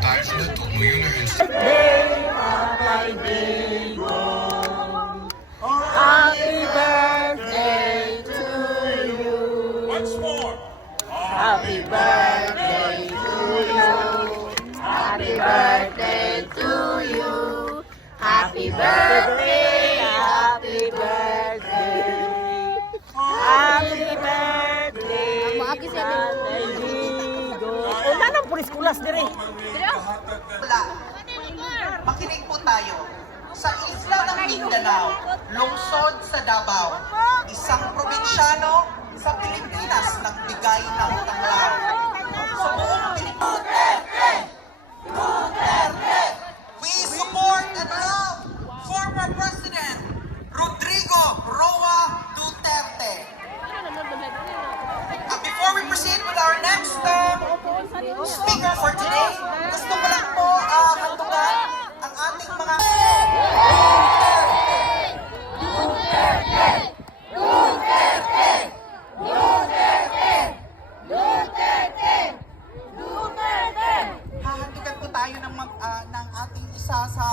Tayo na to, ngayon Happy birthday to you. Once more. Happy birthday to you. Happy birthday to you. Happy birthday. Happy birthday. Happy birthday. Tatay Digo. Una nang pulis kulas dire. Wala. Makinig po tayo. Sa isla ng Mindanao, lungsod sa Davao, isang probinsyano sa Pilipinas nagbigay ng tanglaw. Sa buong Pilipinas, Duterte! We support and love former President Rodrigo Roa Duterte. Before we proceed with our next speaker for today, gusto ko lang po hantungan ang ating mga... Hahantigan po tayo ng ating isa sa